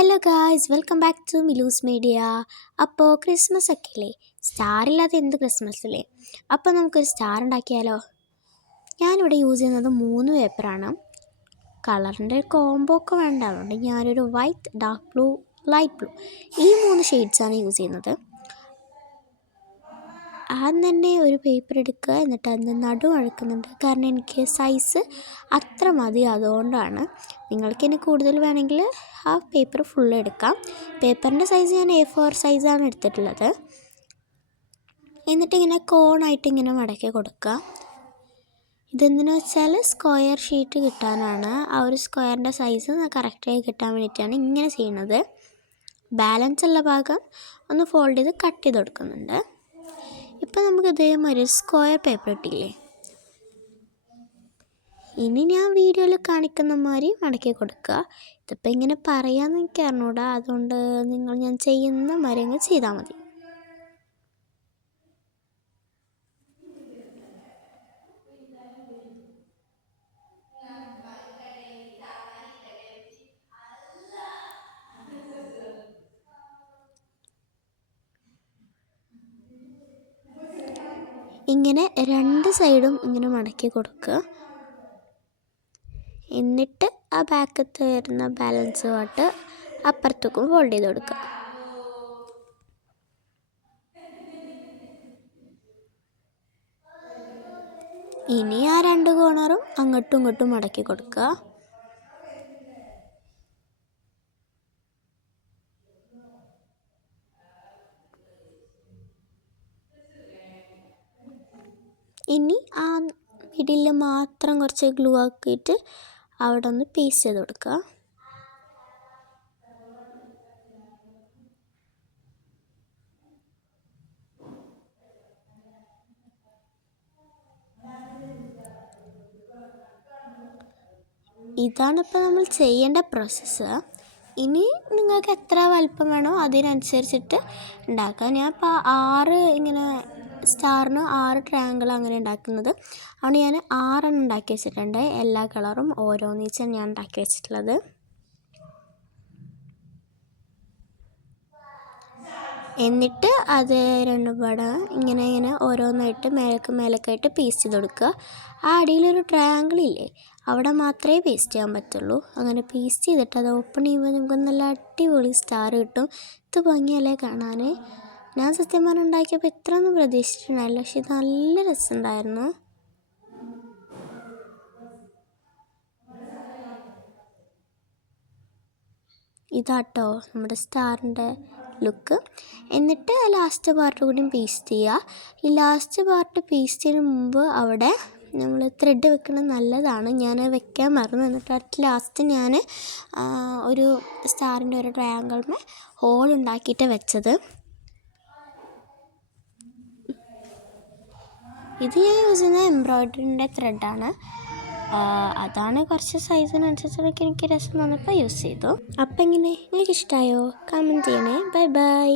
Hello guys welcome back to Milu's media അപ്പോൾ Christmas ഒക്കെ അല്ലേ സ്റ്റാർ ഇല്ലാതെ എന്ത് ക്രിസ്മസ് അല്ലേ അപ്പോൾ നമുക്കൊരു സ്റ്റാർ ഉണ്ടാക്കിയാലോ? ഞാനിവിടെ യൂസ് ചെയ്യുന്നത് മൂന്ന് പേപ്പറാണ് കളറിന്റെ കോംബോ ഒക്കെ വേണ്ട. അതുകൊണ്ട് ഞാനൊരു white dark blue light blue ഈ മൂന്ന് ഷെയ്ഡ്സാണ് യൂസ് ചെയ്യുന്നത്. ആദ്യം തന്നെ ഒരു പേപ്പർ എടുക്കുക. എന്നിട്ട് അതിന്റെ നടു അഴക്കുന്നുണ്ട്. കാരണം എനിക്ക് സൈസ് അത്ര മതി അതുകൊണ്ടാണ്. നിങ്ങൾക്ക് ഇനി കൂടുതൽ വേണമെങ്കിൽ ആ പേപ്പർ ഫുൾ എടുക്കാം. പേപ്പറിന്റെ സൈസ് ഞാൻ എ ഫോർ സൈസാണ് എടുത്തിട്ടുള്ളത്. എന്നിട്ട് ഇങ്ങനെ കോണായിട്ട് ഇങ്ങനെ മടക്കി കൊടുക്കുക. ഇതെന്തിനു വെച്ചാൽ സ്ക്വയർ ഷീറ്റ് കിട്ടാനാണ്. ആ ഒരു സ്ക്വയറിന്റെ സൈസ് കറക്റ്റായി കിട്ടാൻ വേണ്ടിയിട്ടാണ് ഇങ്ങനെ ചെയ്യുന്നത് ബാലൻസ് ഉള്ള ഭാഗം ഒന്ന് ഫോൾഡ് ചെയ്ത് കട്ട് ചെയ്ത് കൊടുക്കുന്നുണ്ട്. ഇപ്പം നമുക്ക് ഇതേമാതിരി സ്ക്വയർ പേപ്പർ ഇട്ടില്ലേ? ഇനി ഞാൻ വീഡിയോയിൽ കാണിക്കുന്ന മാതിരി മടക്കി കൊടുക്കുക. ഇതിപ്പോൾ ഇങ്ങനെ പറയാമെന്ന് എനിക്ക് അറിഞ്ഞൂടാ. അതുകൊണ്ട് നിങ്ങൾ ഞാൻ ചെയ്യുന്ന മാതിരി അങ്ങ് ചെയ്താൽ മതി. ഇങ്ങനെ രണ്ട് സൈഡും ഇങ്ങനെ മടക്കി കൊടുക്കുക. എന്നിട്ട് ആ ബാക്കത്ത് വരുന്ന ബാലൻസ് പാട്ട് അപ്പുറത്തേക്കും ഫോൾഡ് ചെയ്ത് കൊടുക്കുക. ഇനി ആ രണ്ട് കോണറും അങ്ങോട്ടും ഇങ്ങോട്ടും മടക്കി കൊടുക്കുക. ഇനി ആ മിഡിലിൽ മാത്രം കുറച്ച് ഗ്ലൂ ആക്കിയിട്ട് അവിടെ ഒന്ന് പേസ്റ്റ് ചെയ്ത് കൊടുക്കുക. ഇതാണിപ്പോൾ നമ്മൾ ചെയ്യേണ്ട പ്രോസസ്സ് ഇനി നിങ്ങൾക്ക് എത്ര വലിപ്പം വേണോ അതിനനുസരിച്ചിട്ട് ഉണ്ടാക്കാം ഞാൻ ഇപ്പോൾ ആറ് ഇങ്ങനെ സ്റ്റാറിന് ആറ് ട്രയാങ്കിൾ അങ്ങനെ ഉണ്ടാക്കുന്നത്. അതുകൊണ്ട് ഞാൻ ആറെണ്ണം ഉണ്ടാക്കി വെച്ചിട്ടുണ്ട്. എല്ലാ കളറും ഓരോന്നിച്ചാണ് ഞാൻ ഉണ്ടാക്കി വെച്ചിട്ടുള്ളത്. എന്നിട്ട് അത് രണ്ടും ഇങ്ങനെ ഇങ്ങനെ ഓരോന്നായിട്ട് മേലക്ക് മേലക്കായിട്ട് പേസ്റ്റ് ചെയ്ത് കൊടുക്കുക. ആ അടിയിലൊരു ട്രയാങ്കിൾ ഇല്ലേ അവിടെ മാത്രമേ പേസ്റ്റ് ചെയ്യാൻ പറ്റുള്ളൂ. അങ്ങനെ പേസ്റ്റ് ചെയ്തിട്ട് അത് ഓപ്പൺ ചെയ്യുമ്പോൾ നമുക്ക് നല്ല അടിപൊളി സ്റ്റാർ കിട്ടും. ഇത് ഭംഗിയല്ലേ കാണാൻ ഞാൻ സത്യം പറഞ്ഞാൽ ഉണ്ടാക്കിയപ്പോൾ ഇത്ര ഒന്നും പ്രതീക്ഷിച്ചിട്ടുണ്ടായില്ല. പക്ഷെ ഇത് നല്ല രസമുണ്ടായിരുന്നു. ഇതാട്ടോ നമ്മുടെ സ്റ്റാറിന്റെ ലുക്ക്. എന്നിട്ട് ലാസ്റ്റ് പാർട്ട് കൂടി പേസ്റ്റ് ചെയ്യുക ഈ ലാസ്റ്റ് പാർട്ട് പേസ്റ്റ് ചെയ്യുന്ന മുമ്പ് അവിടെ നമ്മൾ ത്രെഡ് വെക്കുന്നത് നല്ലതാണ്. ഞാൻ വെക്കാൻ മറന്നു. എന്നിട്ട് അറ്റ് ലാസ്റ്റ് ഞാൻ ഒരു സ്റ്റാറിന്റെ ഒരു ട്രയാങ്കിളിന് ഹോൾ ഉണ്ടാക്കിയിട്ട് വെച്ചത്. ഇത് ഞാൻ യൂസ് ചെയ്യുന്ന എംബ്രോയ്ഡറിന്റെ ത്രെഡാണ് അതാണ് കുറച്ച് സൈസിനനുസരിച്ചൊക്കെ എനിക്ക് രസം വന്നപ്പോൾ യൂസ് ചെയ്തു. അപ്പം എങ്ങനെ? നിങ്ങൾക്ക് ഇഷ്ടമായോ കമന്റ് ചെയ്യണേ. Bye bye